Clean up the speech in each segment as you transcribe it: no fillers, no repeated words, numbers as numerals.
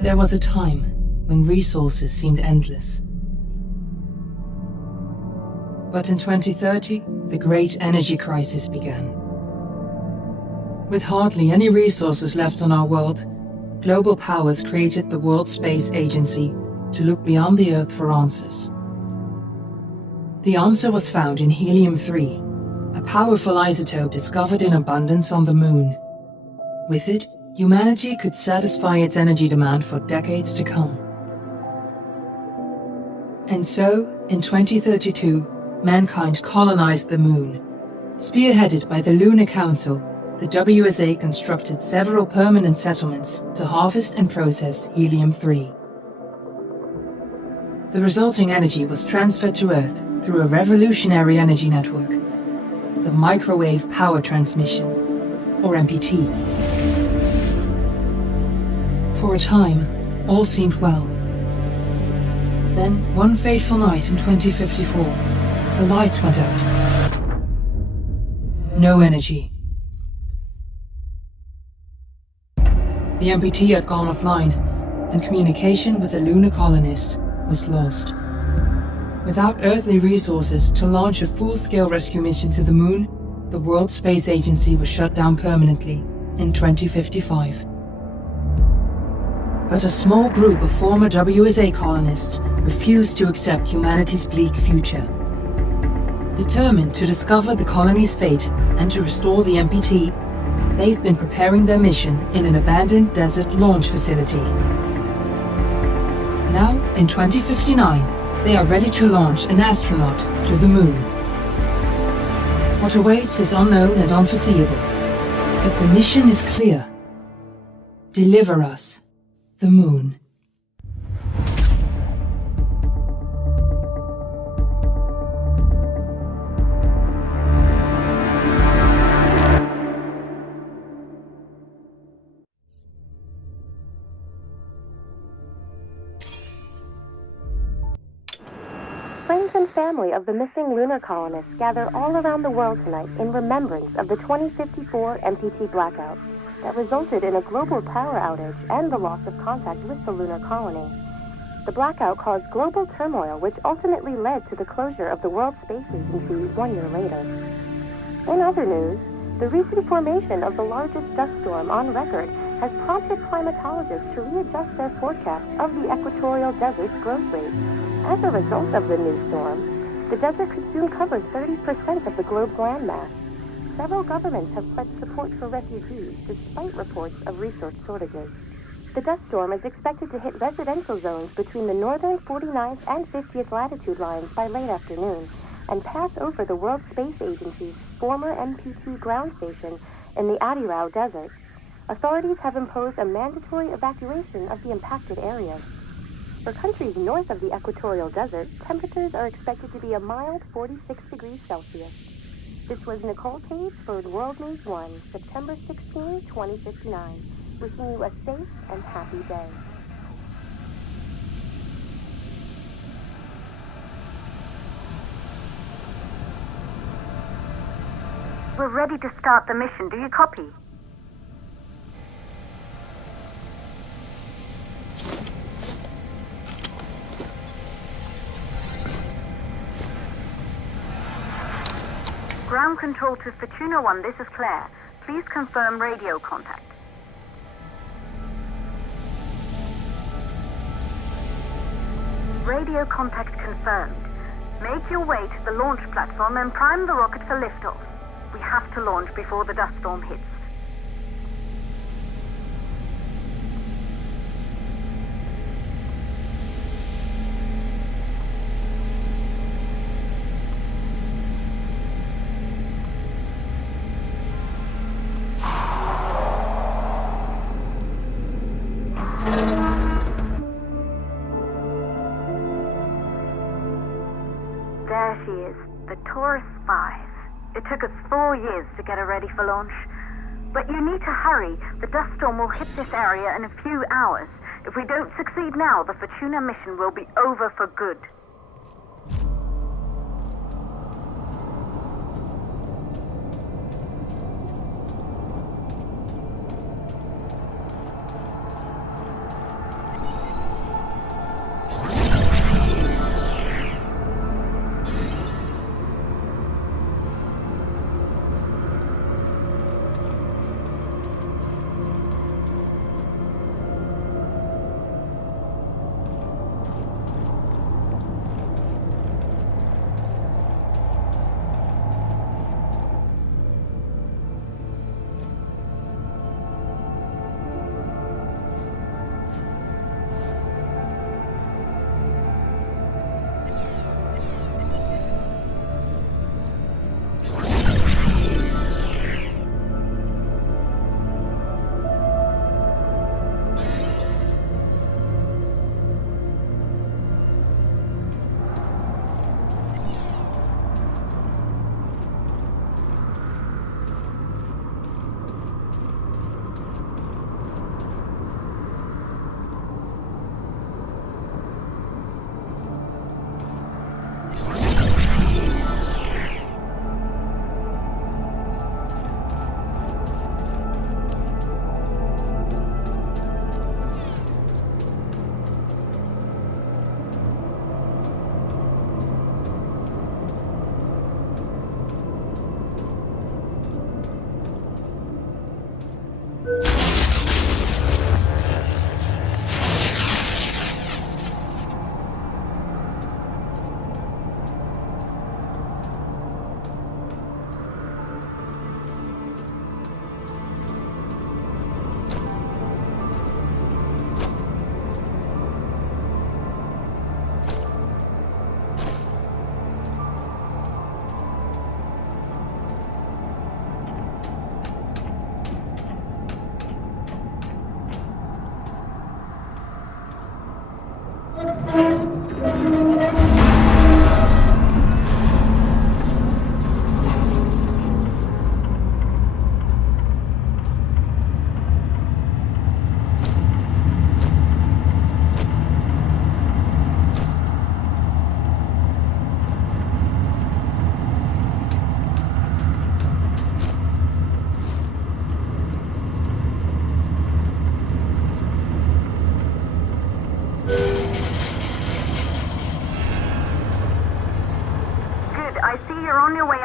There was a time when resources seemed endless. But in 2030, the great energy crisis began. With hardly any resources left on our world, global powers created the World Space Agency to look beyond the Earth for answers. The answer was found in helium-3, a powerful isotope discovered in abundance on the Moon. With it, humanity could satisfy its energy demand for decades to come. And so, in 2032, mankind colonized the Moon. Spearheaded by the Lunar Council, the WSA constructed several permanent settlements to harvest and process helium-3. The resulting energy was transferred to Earth through a revolutionary energy network, the Microwave Power Transmission, or MPT. For a time, all seemed well. Then, one fateful night in 2054, the lights went out. No energy. The MPT had gone offline, and communication with the lunar colonist was lost. Without earthly resources to launch a full-scale rescue mission to the Moon, the World Space Agency was shut down permanently in 2055. But a small group of former WSA colonists refused to accept humanity's bleak future. Determined to discover the colony's fate and to restore the MPT, they've been preparing their mission in an abandoned desert launch facility. Now, in 2059, they are ready to launch an astronaut to the Moon. What awaits is unknown and unforeseeable, but the mission is clear. Deliver us the Moon. Friends and family of the missing lunar colonists gather all around the world tonight in remembrance of the 2054 MPT blackout that resulted in a global power outage and the loss of contact with the lunar colony. The blackout caused global turmoil, which ultimately led to the closure of the World Space Agency 1 year later. In other news, the recent formation of the largest dust storm on record has prompted climatologists to readjust their forecast of the equatorial desert's growth rate. As a result of the new storm, the desert could soon cover 30% of the globe's landmass. Several governments have pledged support for refugees despite reports of resource shortages. The dust storm is expected to hit residential zones between the northern 49th and 50th latitude lines by late afternoon and pass over the World Space Agency's former MPT ground station in the Adirau Desert. Authorities have imposed a mandatory evacuation of the impacted areas. For countries north of the equatorial desert, temperatures are expected to be a mild 46 degrees Celsius. This was Nicole Page for World News 1, September 16, 2059. Wishing you a safe and happy day. We're ready to start the mission. Do you copy? Ground control to Fortuna 1, this is Claire. Please confirm radio contact. Radio contact confirmed. Make your way to the launch platform and prime the rocket for liftoff. We have to launch before the dust storm hits. There she is, the Taurus 5. It took us 4 years to get her ready for launch. But you need to hurry. The dust storm will hit this area in a few hours. If we don't succeed now, the Fortuna mission will be over for good.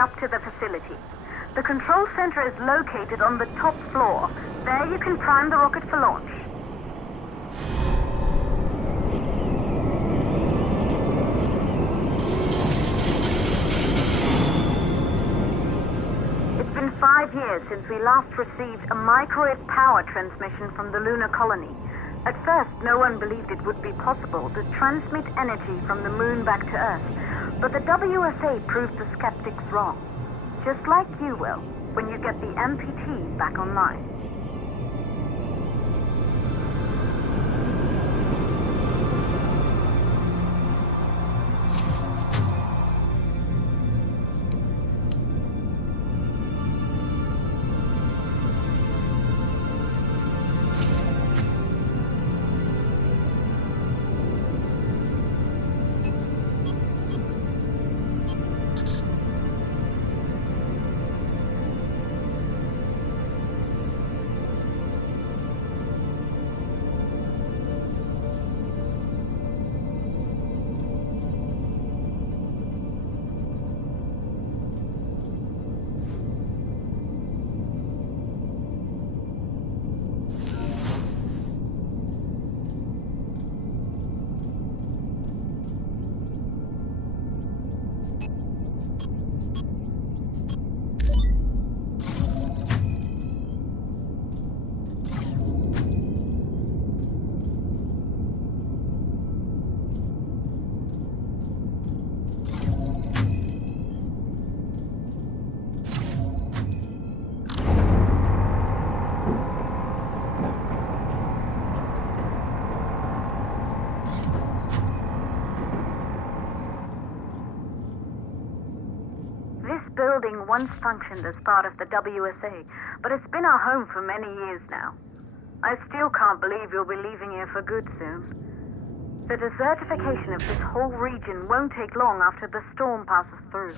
up to the facility. The control center is located on the top floor. There you can prime the rocket for launch. It's been 5 years since we last received a microwave power transmission from the lunar colony. At first, no one believed it would be possible to transmit energy from the moon back to Earth, but the WSA proved the skeptics wrong. Just like you will, when you get the MPT back online. Building once functioned as part of the WSA, but it's been our home for many years now. I still can't believe you'll be leaving here for good soon. The desertification of this whole region won't take long after the storm passes through.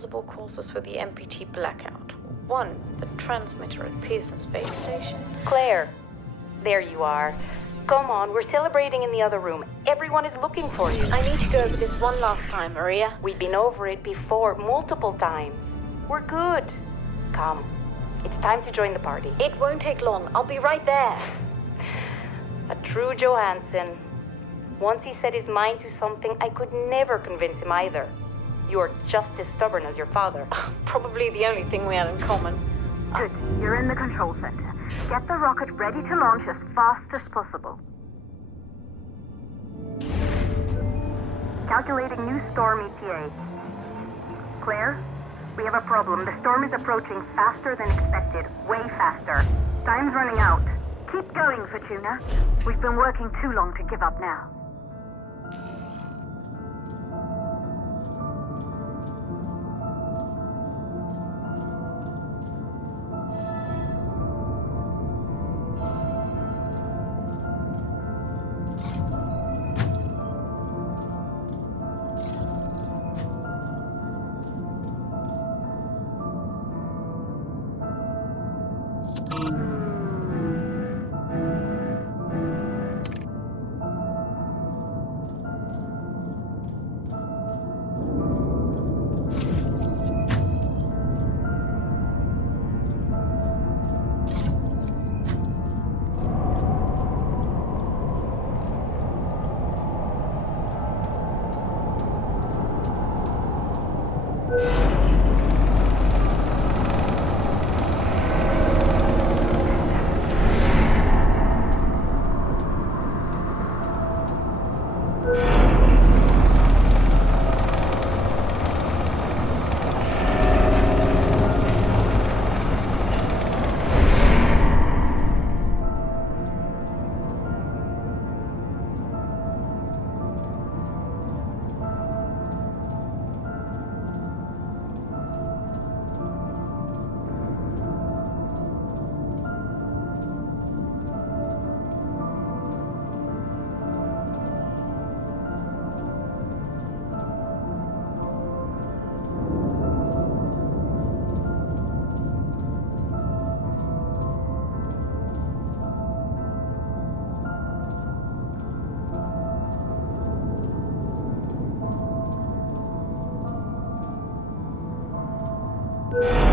plausible causes for the MPT blackout. 1, the transmitter at Pearson Space Station. Claire, there you are. Come on, we're celebrating in the other room. Everyone is looking for you. I need to go over this one last time, Maria. We've been over it before, multiple times. We're good. Come. It's time to join the party. It won't take long. I'll be right there. A true Johansson. Once he set his mind to something, I could never convince him either. You're just as stubborn as your father. Probably the only thing we had in common. Good. You're in the control center. Get the rocket ready to launch as fast as possible. Calculating new storm ETA. Claire? We have a problem. The storm is approaching faster than expected. Way faster. Time's running out. Keep going, Fortuna. We've been working too long to give up now. you